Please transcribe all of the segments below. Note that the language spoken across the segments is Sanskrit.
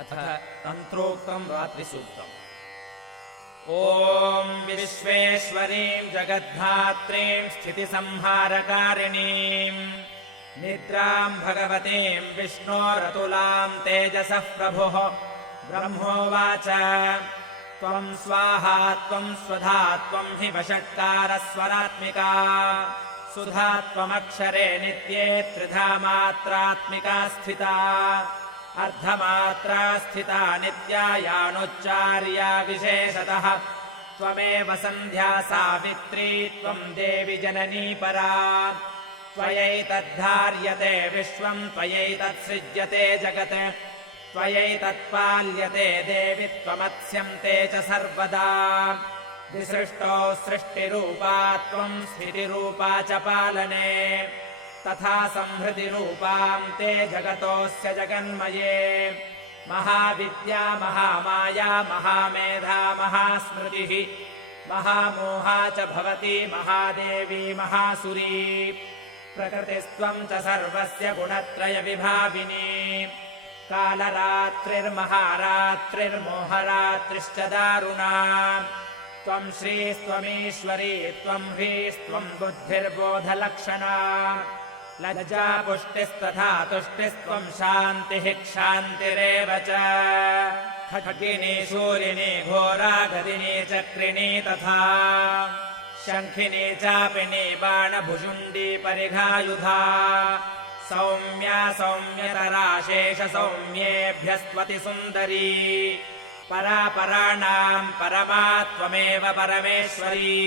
अथ तन्त्रोक्तम् रात्रिसूक्तम्। ॐ विश्वेश्वरीम् जगद्धात्रीम् स्थितिसंहारकारिणीम् निद्राम् भगवतीम् विष्णोरतुलाम् तेजसः प्रभुः ब्रह्मोवाच त्वम् स्वाहा त्वम् स्वधा त्वम् हि वषट्कारस्वरात्मिका सुधा त्वमक्षरे नित्ये त्रिधा मात्रात्मिका स्थिता अर्धमात्रा स्थिता नित्यायानुच्चार्या विशेषतः त्वमेव सन्ध्या सावित्री त्वम् देवि जननी परा त्वयैतद्धार्यते विश्वम् त्वयैतत्सृज्यते जगत् त्वयैतत्पाल्यते देवि त्वमत्स्यन्ते च सर्वदा विसृष्टो सृष्टिरूपा त्वम् स्थितिरूपा च पालने तथा संहृतिरूपाम् ते जगतोऽस्य जगन्मये महाविद्या महामाया महामेधा महास्मृतिः महामोहा च भवति महादेवी महासुरी प्रकृतिस्त्वम् च सर्वस्य गुणत्रयविभाविनी कालरात्रिर्महारात्रिर्मोहरात्रिश्च दारुणा त्वम् श्रीस्त्वमीश्वरी त्वम् ह्रीस्त्वम् बुद्धिर्बोधलक्षणा लज्जा पुष्टिस्तथा तुष्टिस्त्वम् शान्तिः क्षान्तिरेव च खड्गिनी शूलिनी घोरा गदिनी चक्रिणी तथा शङ्खिनी चापिनी बाणभुजुण्डी परिघायुधा सौम्या सौम्यतरा शेष सौम्येभ्यस्त्वति सुन्दरी परापराणाम् परमा त्वमेव परमेश्वरी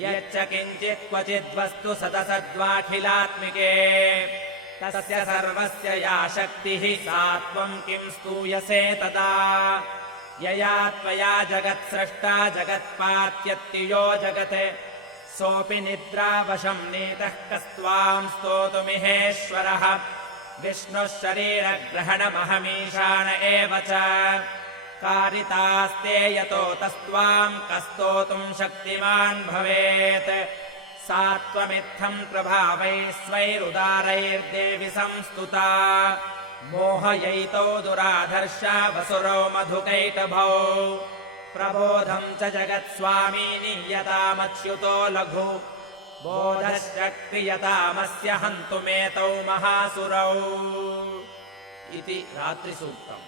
यच्च किञ्चित् क्वचिद्वस्तु सदसद्वाखिलात्मिके तस्य सर्वस्य या शक्तिः सा त्वम् किम् स्तूयसे तदा यया त्वया जगत्सृष्टा जगत्पात्यत्तियो जगत् सोऽपि निद्रावशम् नीतः कस्त्वाम् स्तोतुमिहेश्वरः विष्णुः शरीरग्रहणमहमीशान एव च कारितास्ते यतो तस्त्वाम् कस्तोतुम् शक्तिमान् भवेत् सा त्वमित्थम् प्रभावैस्वैरुदारैर्देवि संस्तुता मोहयैतौ दुराधर्षा वसुरौ मधुकैटभौ प्रबोधम् च जगत्स्वामी नीयतामच्युतो लघु बोधश्चक्रियतामस्य हन्तुमेतौ महासुरौ इति रात्रिसूक्तम्।